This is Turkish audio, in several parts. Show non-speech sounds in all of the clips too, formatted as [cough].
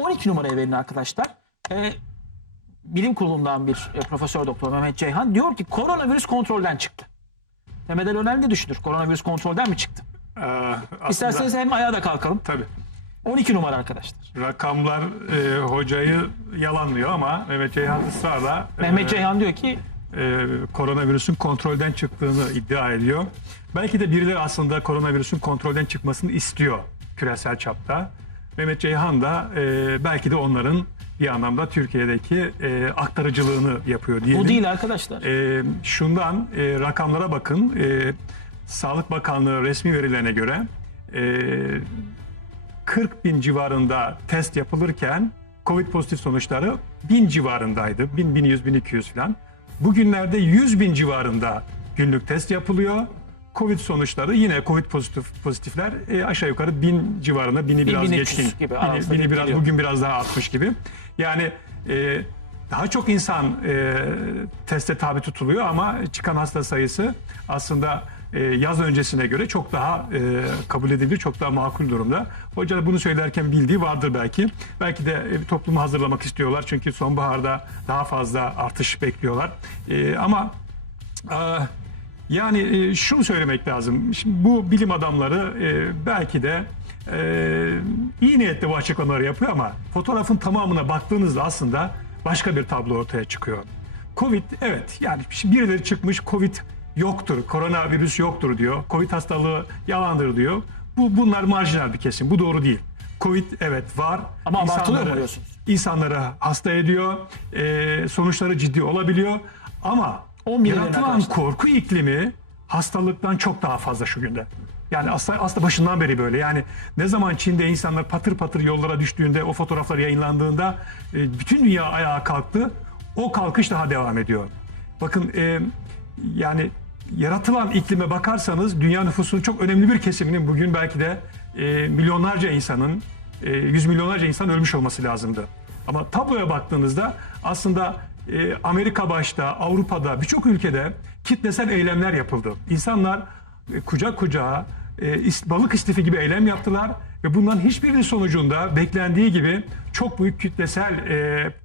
12 numaraya verin arkadaşlar. Ee, bilim kurulundan bir e, profesör doktor Mehmet Ceyhan diyor ki koronavirüs kontrolden çıktı. Mehmet Ali ne düşünür? Koronavirüs kontrolden mi çıktı? Ee, İsterseniz hem ayağa da kalkalım. Tabii. 12 numara arkadaşlar. Rakamlar e, hocayı yalanlıyor ama Mehmet Ceyhan ısrarla... E, Mehmet e, Ceyhan diyor ki e, ee, koronavirüsün kontrolden çıktığını iddia ediyor. Belki de birileri aslında koronavirüsün kontrolden çıkmasını istiyor küresel çapta. Mehmet Ceyhan da e, belki de onların bir anlamda Türkiye'deki e, aktarıcılığını yapıyor diyelim. Bu değil arkadaşlar. E, şundan e, rakamlara bakın. E, Sağlık Bakanlığı resmi verilerine göre e, 40 bin civarında test yapılırken Covid pozitif sonuçları 1000 civarındaydı. 1000, 1100, 1200 falan. Bugünlerde 100 bin civarında günlük test yapılıyor. Covid sonuçları yine Covid pozitif pozitifler e, aşağı yukarı bin civarında, bini biraz geçkin. Gibi, hani bini, bini biraz, bugün biraz daha artmış gibi. Yani e, daha çok insan e, teste tabi tutuluyor ama çıkan hasta sayısı aslında e, yaz öncesine göre çok daha e, kabul edilir, çok daha makul durumda. Hoca bunu söylerken bildiği vardır belki. Belki de e, toplumu hazırlamak istiyorlar çünkü sonbaharda daha fazla artış bekliyorlar. E, ama... E, yani e, şunu söylemek lazım. Şimdi bu bilim adamları e, belki de e, iyi niyetli bu açıklamaları yapıyor ama fotoğrafın tamamına baktığınızda aslında başka bir tablo ortaya çıkıyor. Covid evet yani birileri çıkmış Covid yoktur, koronavirüs yoktur diyor. Covid hastalığı yalandır diyor. Bu bunlar marjinal bir kesim. Bu doğru değil. Covid evet var. Ama abartılıyor mu diyorsunuz? İnsanları hasta ediyor. E, sonuçları ciddi olabiliyor. Ama Yaratılan korku iklimi hastalıktan çok daha fazla şu günde. Yani aslında, aslında başından beri böyle. Yani ne zaman Çin'de insanlar patır patır yollara düştüğünde, o fotoğraflar yayınlandığında e, bütün dünya ayağa kalktı. O kalkış daha devam ediyor. Bakın e, yani yaratılan iklime bakarsanız dünya nüfusunun çok önemli bir kesiminin bugün belki de e, milyonlarca insanın, e, yüz milyonlarca insan ölmüş olması lazımdı. Ama tabloya baktığınızda aslında ee, Amerika başta, Avrupa'da birçok ülkede kitlesel eylemler yapıldı. İnsanlar e, kucak kucağa e, balık istifi gibi eylem yaptılar ve bundan hiçbirinin sonucunda beklendiği gibi çok büyük kitlesel e,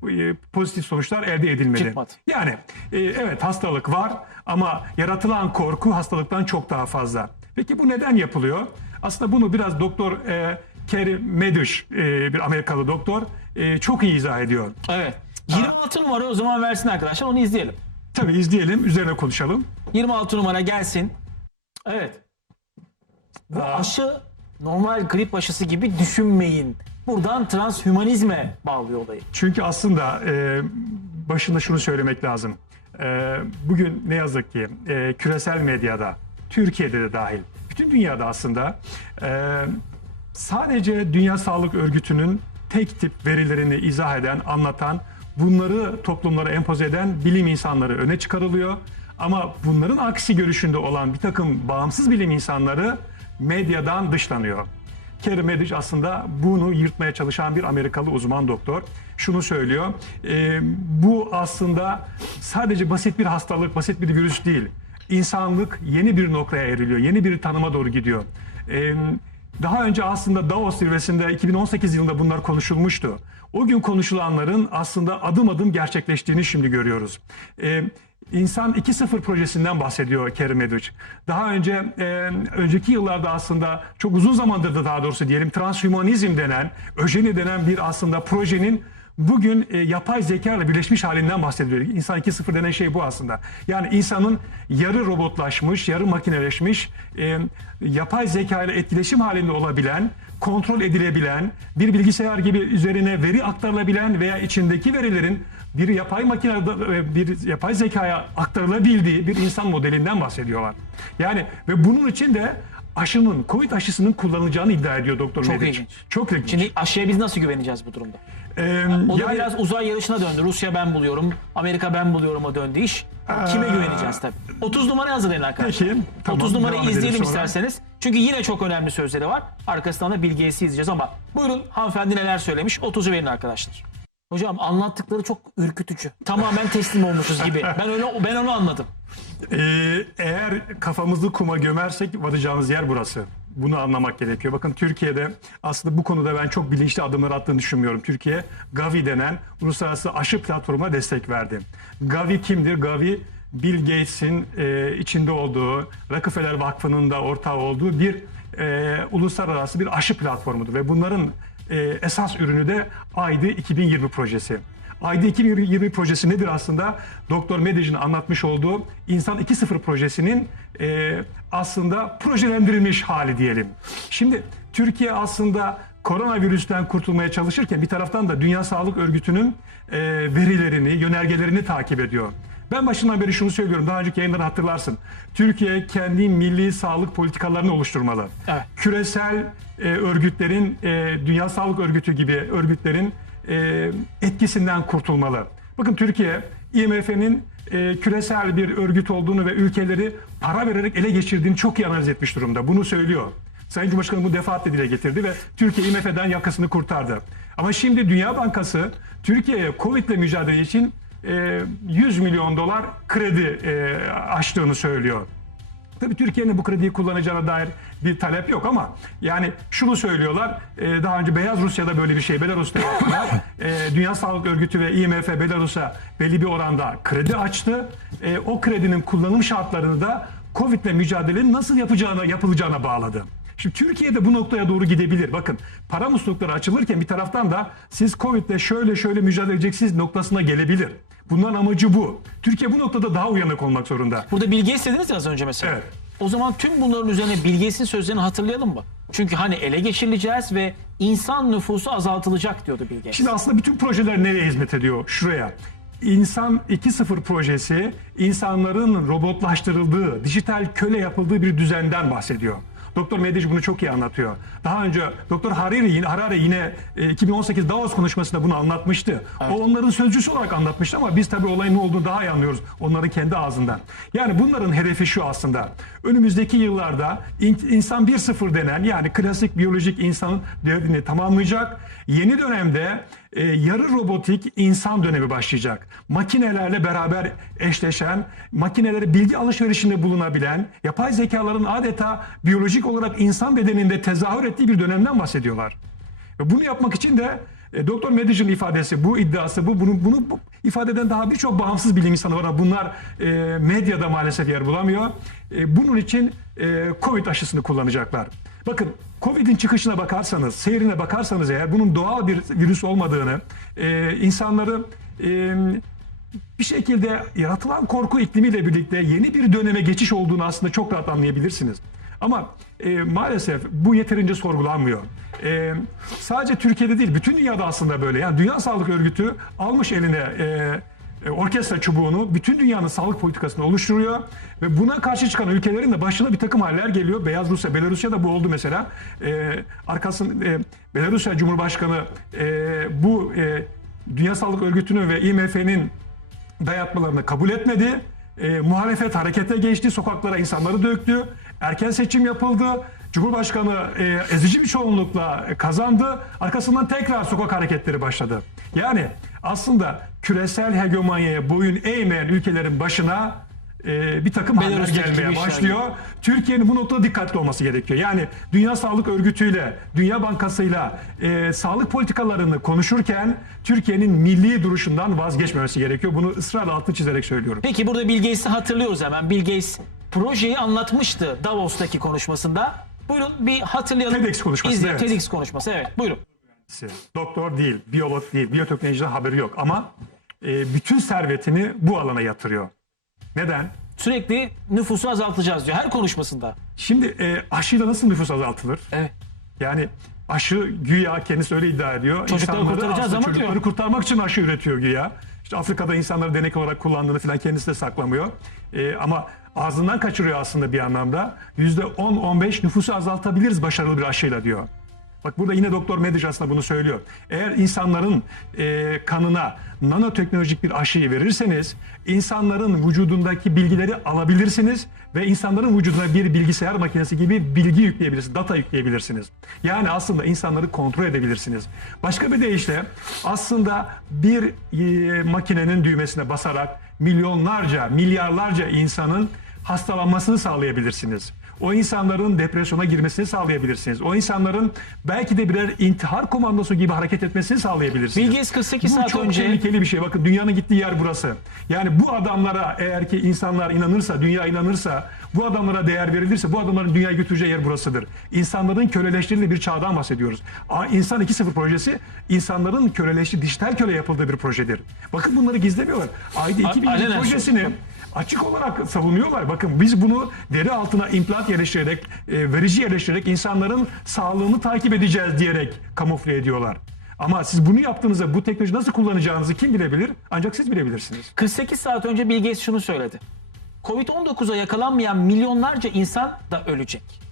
e, pozitif sonuçlar elde edilmedi. Çıkmadı. Yani e, evet hastalık var ama yaratılan korku hastalıktan çok daha fazla. Peki bu neden yapılıyor? Aslında bunu biraz doktor e, Kerry Medish e, bir Amerikalı doktor e, çok iyi izah ediyor. Evet. 26 numara o zaman versin arkadaşlar onu izleyelim. Tabii izleyelim, üzerine konuşalım. 26 numara gelsin. Evet. Bu aşı normal grip aşısı gibi düşünmeyin. Buradan transhümanizme bağlıyor olayı. Çünkü aslında e, başında şunu söylemek lazım. E, bugün ne yazık ki e, küresel medyada, Türkiye'de de dahil, bütün dünyada aslında e, sadece Dünya Sağlık Örgütü'nün tek tip verilerini izah eden, anlatan bunları toplumlara empoze eden bilim insanları öne çıkarılıyor. Ama bunların aksi görüşünde olan bir takım bağımsız bilim insanları medyadan dışlanıyor. Kerry Medic aslında bunu yırtmaya çalışan bir Amerikalı uzman doktor. Şunu söylüyor, e, bu aslında sadece basit bir hastalık, basit bir virüs değil. İnsanlık yeni bir noktaya eriliyor, yeni bir tanıma doğru gidiyor. E, daha önce aslında Davos zirvesinde 2018 yılında bunlar konuşulmuştu. O gün konuşulanların aslında adım adım gerçekleştiğini şimdi görüyoruz. Ee, İnsan 2.0 projesinden bahsediyor Kerim Edviç. Daha önce e, önceki yıllarda aslında çok uzun zamandır da daha doğrusu diyelim transhümanizm denen, öjeni denen bir aslında projenin bugün e, yapay zeka ile birleşmiş halinden bahsediliyor. İnsan 2.0 denen şey bu aslında. Yani insanın yarı robotlaşmış, yarı makineleşmiş, e, yapay zeka ile etkileşim halinde olabilen, kontrol edilebilen, bir bilgisayar gibi üzerine veri aktarılabilen veya içindeki verilerin bir yapay makine, e, bir yapay zekaya aktarılabildiği bir insan modelinden bahsediyorlar. Yani ve bunun için de aşının, Covid aşısının kullanılacağını iddia ediyor Doktor Çok Meriç. ilginç. Çok ilginç. Şimdi aşıya biz nasıl güveneceğiz bu durumda? Ee, O da yani, biraz uzay yarışına döndü. Rusya ben buluyorum, Amerika ben buluyorum o döndü iş. Kime Ee, güveneceğiz tabii. 30 numara hazırlayın arkadaşlar. Peki, tamam, 30 numarayı izleyelim sonra. isterseniz. Çünkü yine çok önemli sözleri var. Arkasından da bilgiyesi izleyeceğiz ama buyurun hanımefendi neler söylemiş. 30'u verin arkadaşlar. Hocam anlattıkları çok ürkütücü. Tamamen teslim olmuşuz gibi. Ben öyle ben onu anladım. ee, eğer kafamızı kuma gömersek varacağımız yer burası bunu anlamak gerekiyor. Bakın Türkiye'de aslında bu konuda ben çok bilinçli adımlar attığını düşünmüyorum. Türkiye Gavi denen uluslararası aşı platformuna destek verdi. Gavi kimdir? Gavi Bill Gates'in e, içinde olduğu, Rockefeller Vakfı'nın da ortağı olduğu bir e, uluslararası bir aşı platformudur ve bunların e, esas ürünü de AYDI 2020 projesi. Ayda 2020 projesi nedir aslında? Doktor Medici'nin anlatmış olduğu İnsan 2.0 projesinin e, aslında projelendirilmiş hali diyelim. Şimdi Türkiye aslında koronavirüsten kurtulmaya çalışırken bir taraftan da Dünya Sağlık Örgütü'nün e, verilerini, yönergelerini takip ediyor. Ben başından beri şunu söylüyorum. Daha önceki yayınları hatırlarsın. Türkiye kendi milli sağlık politikalarını oluşturmalı. Evet. Küresel e, örgütlerin, e, Dünya Sağlık Örgütü gibi örgütlerin e, etkisinden kurtulmalı. Bakın Türkiye IMF'nin e, küresel bir örgüt olduğunu ve ülkeleri para vererek ele geçirdiğini çok iyi analiz etmiş durumda. Bunu söylüyor. Sayın Cumhurbaşkanı bu defaatle dile getirdi ve Türkiye IMF'den yakasını kurtardı. Ama şimdi Dünya Bankası Türkiye'ye Covid ile mücadele için 100 e, milyon dolar kredi açtığını söylüyor. Tabii Türkiye'nin bu krediyi kullanacağına dair bir talep yok ama yani şunu söylüyorlar. E, daha önce Beyaz Rusya'da böyle bir şey Belarus'ta [laughs] yaptılar. e, Dünya Sağlık Örgütü ve IMF Belarus'a belli bir oranda kredi açtı. E, o kredinin kullanım şartlarını da Covid'le mücadelenin nasıl yapacağına yapılacağına bağladı. Şimdi Türkiye de bu noktaya doğru gidebilir. Bakın para muslukları açılırken bir taraftan da siz Covid'le şöyle şöyle mücadele edeceksiniz noktasına gelebilir. Bunların amacı bu. Türkiye bu noktada daha uyanık olmak zorunda. Burada Bill Gates dediniz ya az önce mesela. Evet. O zaman tüm bunların üzerine Bill Gates'in sözlerini hatırlayalım mı? Çünkü hani ele geçirileceğiz ve insan nüfusu azaltılacak diyordu Bill Gates. Şimdi aslında bütün projeler nereye hizmet ediyor? Şuraya. İnsan 2.0 projesi insanların robotlaştırıldığı, dijital köle yapıldığı bir düzenden bahsediyor. Doktor Medici bunu çok iyi anlatıyor. Daha önce Doktor Hariri yine Harare yine 2018 e, Davos konuşmasında bunu anlatmıştı. Evet. O onların sözcüsü olarak anlatmıştı ama biz tabii olayın ne olduğunu daha iyi anlıyoruz onların kendi ağzından. Yani bunların hedefi şu aslında. Önümüzdeki yıllarda insan 1.0 denen yani klasik biyolojik insanın devrini tamamlayacak. Yeni dönemde e, yarı robotik insan dönemi başlayacak. Makinelerle beraber eşleşen, makinelere bilgi alışverişinde bulunabilen, yapay zekaların adeta biyolojik olarak insan bedeninde tezahür ettiği bir dönemden bahsediyorlar. Ve bunu yapmak için de e, Doktor Medici'nin ifadesi, bu iddiası, bu bunu, bunu bu, ifade eden daha birçok bağımsız bilim insanı var. Bunlar e, medyada maalesef yer bulamıyor. E, bunun için e, Covid aşısını kullanacaklar. Bakın Covid'in çıkışına bakarsanız, seyrine bakarsanız eğer bunun doğal bir virüs olmadığını, e, insanları e, bir şekilde yaratılan korku iklimiyle birlikte yeni bir döneme geçiş olduğunu aslında çok rahat anlayabilirsiniz. Ama e, maalesef bu yeterince sorgulanmıyor. E, sadece Türkiye'de değil, bütün dünyada aslında böyle. Yani Dünya Sağlık Örgütü almış eline... E, e, orkestra çubuğunu bütün dünyanın sağlık politikasını oluşturuyor ve buna karşı çıkan ülkelerin de başına bir takım haller geliyor. Beyaz Rusya, Belarusya da bu oldu mesela. E, arkasın e, Belarusya Cumhurbaşkanı e, bu e, Dünya Sağlık örgütünü ve IMF'nin dayatmalarını kabul etmedi. E, muhalefet harekete geçti, sokaklara insanları döktü. Erken seçim yapıldı. Cumhurbaşkanı e, ezici bir çoğunlukla kazandı. Arkasından tekrar sokak hareketleri başladı. Yani aslında küresel hegemonyaya boyun eğmeyen ülkelerin başına e, bir takım beller gelmeye başlıyor. Türkiye'nin bu noktada dikkatli olması gerekiyor. Yani Dünya Sağlık Örgütü'yle, Dünya Bankası'yla e, sağlık politikalarını konuşurken Türkiye'nin milli duruşundan vazgeçmemesi gerekiyor. Bunu ısrarla altı çizerek söylüyorum. Peki burada Bill Gates'i hatırlıyoruz hemen. Bill Gates projeyi anlatmıştı Davos'taki konuşmasında. Buyurun bir hatırlayalım. TEDx konuşması. İzleyelim. Evet. TEDx konuşması evet buyurun. Doktor değil, biyolog değil, biyoteknolojiden haberi yok ama e, bütün servetini bu alana yatırıyor. Neden? Sürekli nüfusu azaltacağız diyor her konuşmasında. Şimdi e, aşıyla nasıl nüfus azaltılır? Evet. Yani aşı güya kendisi öyle iddia ediyor. Çocukları İnsanları kurtaracağız aslında ama diyor. Çocukları kurtarmak için aşı üretiyor güya. İşte Afrika'da insanları denek olarak kullandığını falan kendisi de saklamıyor. E, ama ağzından kaçırıyor aslında bir anlamda. %10-15 nüfusu azaltabiliriz başarılı bir aşıyla diyor. Bak burada yine Doktor Medic aslında bunu söylüyor. Eğer insanların e, kanına nanoteknolojik bir aşıyı verirseniz insanların vücudundaki bilgileri alabilirsiniz ve insanların vücuduna bir bilgisayar makinesi gibi bilgi yükleyebilirsiniz, data yükleyebilirsiniz. Yani aslında insanları kontrol edebilirsiniz. Başka bir deyişle aslında bir e, makinenin düğmesine basarak milyonlarca, milyarlarca insanın hastalanmasını sağlayabilirsiniz. O insanların depresyona girmesini sağlayabilirsiniz. O insanların belki de birer intihar komandosu gibi hareket etmesini sağlayabilirsiniz. Bill Gates 48 bu çok tehlikeli bir şey. Bakın dünyanın gittiği yer burası. Yani bu adamlara eğer ki insanlar inanırsa, dünya inanırsa, bu adamlara değer verilirse bu adamların dünyayı götüreceği yer burasıdır. İnsanların köleleştirildiği bir çağdan bahsediyoruz. İnsan 2.0 projesi insanların köleleştiği, dijital köle yapıldığı bir projedir. Bakın bunları gizlemiyorlar. Ayda 2000 projesini açık olarak savunuyorlar. Bakın biz bunu deri altına implant yerleştirerek, e, verici yerleştirerek insanların sağlığını takip edeceğiz diyerek kamufle ediyorlar. Ama siz bunu yaptığınızda bu teknoloji nasıl kullanacağınızı kim bilebilir? Ancak siz bilebilirsiniz. 48 saat önce Bill Gates şunu söyledi. Covid-19'a yakalanmayan milyonlarca insan da ölecek.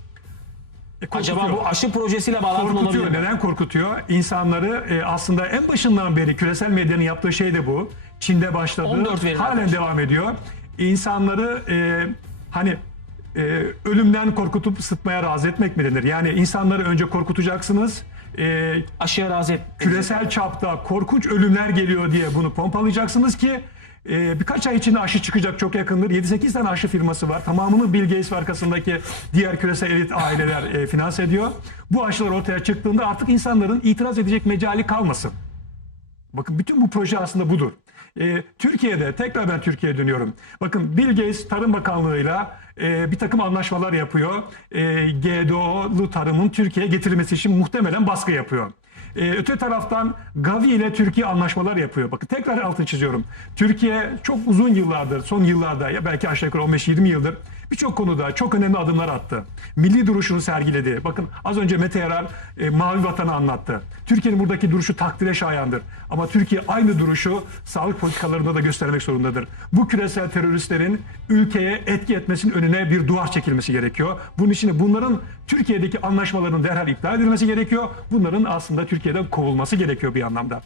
E, Acaba bu aşı projesiyle bağlantılı korkutuyor. olabilir mi? Neden korkutuyor? İnsanları e, aslında en başından beri küresel medyanın yaptığı şey de bu. Çin'de başladı. 14 halen devam ediyor insanları e, hani e, ölümden korkutup sıtmaya razı etmek mi denir? Yani insanları önce korkutacaksınız. E, Aşıya razı et. Küresel çapta korkunç ölümler geliyor diye bunu pompalayacaksınız ki e, birkaç ay içinde aşı çıkacak çok yakındır. 7-8 tane aşı firması var. Tamamını Bill Gates arkasındaki diğer küresel elit aileler e, finanse ediyor. Bu aşılar ortaya çıktığında artık insanların itiraz edecek mecali kalmasın. Bakın bütün bu proje aslında budur. E, Türkiye'de, tekrar ben Türkiye'ye dönüyorum. Bakın Bilgeys Tarım Bakanlığı'yla e, bir takım anlaşmalar yapıyor. E, GDO'lu tarımın Türkiye'ye getirilmesi için muhtemelen baskı yapıyor. E, öte taraftan Gavi ile Türkiye anlaşmalar yapıyor. Bakın tekrar altını çiziyorum. Türkiye çok uzun yıllardır, son yıllarda ya belki aşağı yukarı 15-20 yıldır birçok konuda çok önemli adımlar attı. Milli duruşunu sergiledi. Bakın az önce Mete Yarar e, Mavi Vatan'ı anlattı. Türkiye'nin buradaki duruşu takdire şayandır. Ama Türkiye aynı duruşu sağlık politikalarında da göstermek zorundadır. Bu küresel teröristlerin ülkeye etki etmesinin önüne bir duvar çekilmesi gerekiyor. Bunun için bunların Türkiye'deki anlaşmaların derhal iptal edilmesi gerekiyor. Bunların aslında Türkiye'den kovulması gerekiyor bir anlamda.